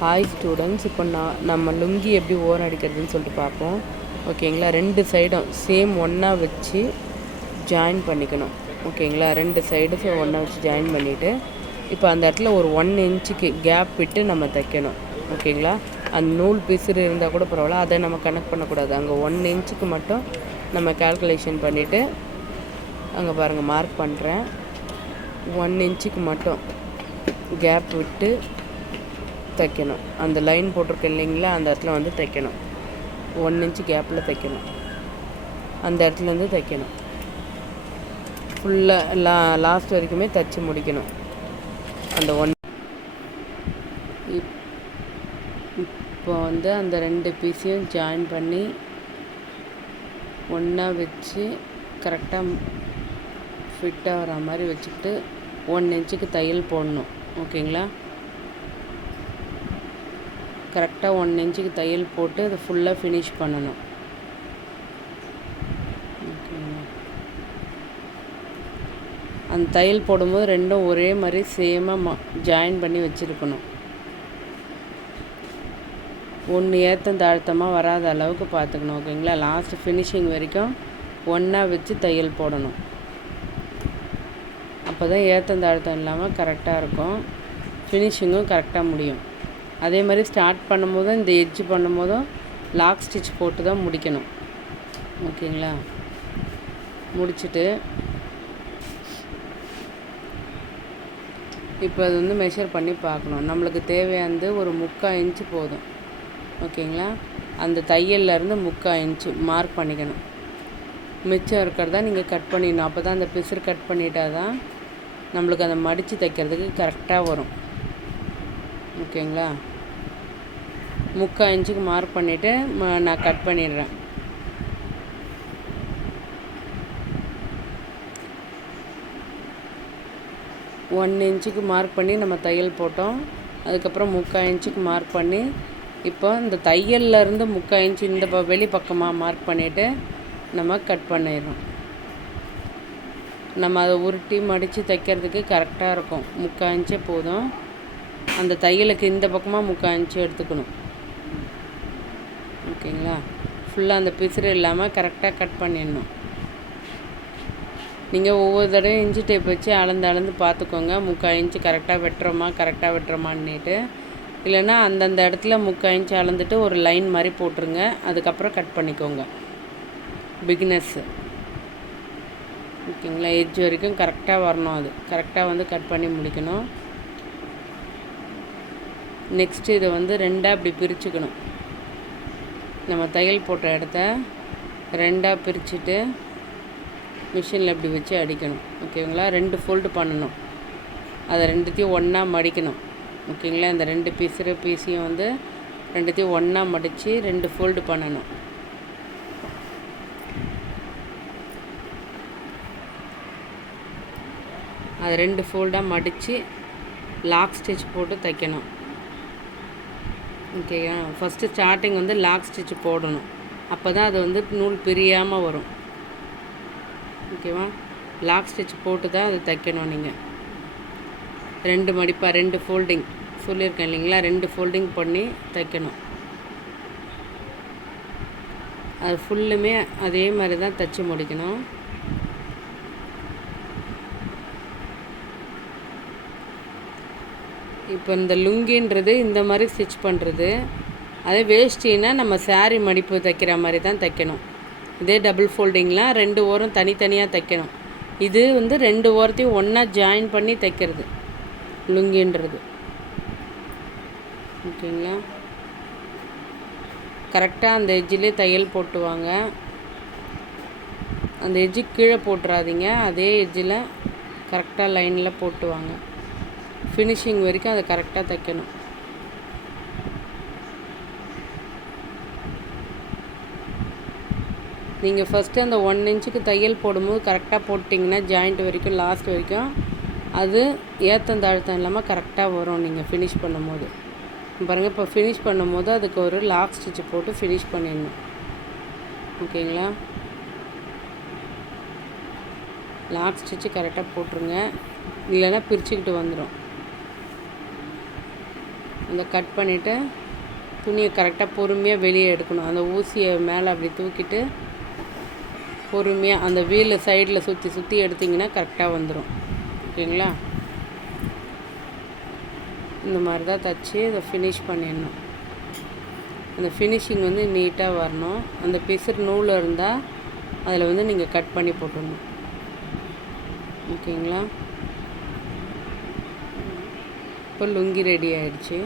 Hi students, இப்போ நம்ம லுங்கி எப்படி ஓரம் அடிக்கிறதுன்னு சொல்லிட்டு பார்ப்போம். ஓகேங்களா, ரெண்டு சைடும் சேம் ஒன்றா வச்சு ஜாயின் பண்ணிக்கணும். ஓகேங்களா, ரெண்டு சைடு ஒன்றா வச்சு ஜாயின் பண்ணிவிட்டு இப்போ அந்த இடத்துல ஒரு 1 இன்ச்சுக்கு கேப் விட்டு நம்ம தைக்கணும். ஓகேங்களா, அந்த நூல் பிசுறு இருந்தால் கூட பரவாயில்ல, அதை நம்ம கனெக்ட் பண்ணக்கூடாது. அங்கே 1 இன்ச்சுக்கு மட்டும் நம்ம கால்குலேஷன் பண்ணிவிட்டு அங்கே பாருங்கள் மார்க் பண்ணுறேன். 1 இன்ச்சுக்கு மட்டும் கேப் விட்டு தைக்கணும். அந்த லைன் போட்டிருக்கேன் இல்லைங்களா, அந்த இடத்துல வந்து தைக்கணும். 1 இன்ச்சு கேப்பில் தைக்கணும். அந்த இடத்துலேருந்து தைக்கணும். ஃபுல்லாக லாஸ்ட் வரைக்குமே தைச்சி முடிக்கணும். அந்த இப்போ வந்து அந்த 2 பீஸையும் ஜாயின் பண்ணி ஒன்றா வச்சு கரெக்டாக ஃபிட்டாக வர மாதிரி வச்சுக்கிட்டு 1 இன்ச்சுக்கு தையல் போடணும். ஓகேங்களா, கரெக்டாக 1 இன்ச்சுக்கு தையல் போட்டு அதை ஃபுல்லாக ஃபினிஷ் பண்ணணும். ஓகேங்களா, அந்த தையல் போடும்போது ரெண்டும் ஒரே மாதிரி சேமாக ஜாயின் பண்ணி வச்சுருக்கணும். ஒன்று ஏற்றம் தாழ்த்தமாக வராத அளவுக்கு பார்த்துக்கணும். ஓகேங்களா, லாஸ்ட்டு ஃபினிஷிங் வரைக்கும் ஒன்றா வச்சு தையல் போடணும். அப்போ தான் ஏற்றம் தாழ்த்தம் இல்லாமல் கரெக்டாக இருக்கும், ஃபினிஷிங்கும் கரெக்டாக முடியும். அதே மாதிரி ஸ்டார்ட் பண்ணும்போதும் இந்த எட்ஜ் பண்ணும்போதும் லாக் ஸ்டிச் போட்டு தான் முடிக்கணும். ஓகேங்களா, முடிச்சுட்டு இப்போ அது வந்து மெஷர் பண்ணி பார்க்கணும். நம்மளுக்கு தேவையானது ஒரு 3/4 இன்ச்சு போதும். ஓகேங்களா, அந்த தையல்லேருந்து 3/4 இன்ச்சு மார்க் பண்ணிக்கணும். மிச்சம் இருக்கிறதா நீங்கள் கட் பண்ணிடணும். அப்போ தான் அந்த பிசுறு கட் பண்ணிட்டா தான் நம்மளுக்கு அதை மடித்து தைக்கிறதுக்கு கரெக்டாக வரும். ஓகேங்களா, 3/4 இன்ச்சுக்கு மார்க் பண்ணிவிட்டு நான் கட் பண்ணிடுறேன். ஒன் இன்ச்சுக்கு மார்க் பண்ணி நம்ம தையல் போட்டோம். அதுக்கப்புறம் 3/4 இன்ச்சுக்கு மார்க் பண்ணி இப்போ இந்த தையல்லேருந்து 3/4 இன்ச்சு இந்த வெளி பக்கமாக மார்க் பண்ணிவிட்டு நம்ம கட் பண்ணிடுறோம். நம்ம அதை உருட்டி மடித்து தைக்கிறதுக்கு கரெக்டாக இருக்கும். 3/4 இன்ச்சே போதும். அந்த தையலுக்கு இந்த பக்கமாக 3/4 இன்ச்சு எடுத்துக்கணும். ஓகேங்களா, ஃபுல்லாக அந்த பிசுறு இல்லாமல் கரெக்டாக கட் பண்ணிடணும். நீங்கள் ஒவ்வொரு தடவையும் இன்ச்சு டேப் வச்சு அளந்து பார்த்துக்கோங்க. 3/4 இன்ச்சு கரெக்டாக வெட்டுறோமான்னுட்டு. இல்லைன்னா அந்தந்த இடத்துல 3/4 இன்ச்சு அளந்துட்டு ஒரு லைன் மாதிரி போட்டுருங்க. அதுக்கப்புறம் கட் பண்ணிக்கோங்க. பிகினர்ஸு ஓகேங்களா, எட்ஜ் வரைக்கும் கரெக்டாக வரணும். அது கரெக்டாக வந்து கட் பண்ணி முடிக்கணும். நெக்ஸ்ட்டு இதை வந்து 2ஆக இப்படி பிரிச்சுக்கணும். நம்ம தையல் போட்ட இடத்த 2ஆக பிரிச்சுட்டு மிஷினில் இப்படி வச்சு அடிக்கணும். ஓகேங்களா, 2 ஃபோல்டு பண்ணணும். அதை 2த்தையும் ஒன்றா மடிக்கணும். ஓகேங்களா, இந்த 2 பீஸையும் வந்து 2த்தையும் ஒன்றா மடித்து 2 ஃபோல்டு பண்ணணும். அதை 2 ஃபோல்டாக மடித்து லாக் ஸ்டிச் போட்டு தைக்கணும். ஓகேவா, ஃபஸ்ட்டு ஸ்டார்டிங் வந்து லாக் ஸ்டிச் போடணும். அப்போ தான் அது வந்து நூல் பிரியாமல் வரும். ஓகேவா, லாக் ஸ்டிச் போட்டு தான் அதை தைக்கணும். நீங்கள் 2 மடிப்பாக 2 ஃபோல்டிங் சொல்லியிருக்கேன் இல்லைங்களா, 2 ஃபோல்டிங் பண்ணி தைக்கணும். அது ஃபுல்லுமே அதே மாதிரி தான் தைச்சி முடிக்கணும். இப்போ இந்த லுங்கின்றது இந்த மாதிரி ஸ்டிச் பண்ணுறது. அதே வேஷ்டின்னா நம்ம சாரீ மடிப்பு தைக்கிற மாதிரி தான் தைக்கணும். இதே டபுள் ஃபோல்டிங்லாம் 2 ஓரம் தனித்தனியாக தைக்கணும். இது வந்து 2 ஓரத்தையும் ஒன்றா ஜாயின் பண்ணி தைக்கிறது லுங்கின்றது. ஓகேங்களா, கரெக்டாக அந்த எட்ஜிலே தையல் போட்டுவாங்க. அந்த எட்ஜு கீழே போட்டுறாதீங்க. அதே எட்ஜில் கரெக்டாக லைனில் போட்டுவாங்க. ஃபினிஷிங் வரைக்கும் அதை கரெக்டாக தைக்கணும். நீங்கள் ஃபஸ்ட்டு அந்த 1 இன்ச்சுக்கு தையல் போடும்போது கரெக்டாக போட்டிங்கன்னா ஜாயிண்ட் வரைக்கும் லாஸ்ட் வரைக்கும் அது ஏற்றம் தாழ்த்தம் இல்லாமல் கரெக்டாக வரும். நீங்கள் ஃபினிஷ் பண்ணும்போது பாருங்கள், இப்போ ஃபினிஷ் பண்ணும்போது அதுக்கு ஒரு லாக் ஸ்டிச் போட்டு ஃபினிஷ் பண்ணிடணும். ஓகேங்களா, லாக் ஸ்டிச்சு கரெக்டாக போட்டுருங்க, இல்லைன்னா பிரிச்சுக்கிட்டு வந்துடும். அந்த கட் பண்ணிவிட்டு துணியை கரெக்டாக பொறுமையாக வெளியே எடுக்கணும். அந்த ஊசியை மேலே அப்படி தூக்கிட்டு பொறுமையாக அந்த வீல் சைடில் சுற்றி சுற்றி எடுத்திங்கன்னா கரெக்டாக வந்துடும். ஓகேங்களா? இந்த மாதிரி தான் தைச்சி அதை ஃபினிஷ் பண்ணிடணும். அந்த ஃபினிஷிங் வந்து நீட்டாக வரணும். அந்த பிசுறு நூல் இருந்தால் அதில் வந்து நீங்கள் கட் பண்ணி போட்டுடணும். ஓகேங்களா? இப்போ லுங்கி ரெடி ஆகிடுச்சு.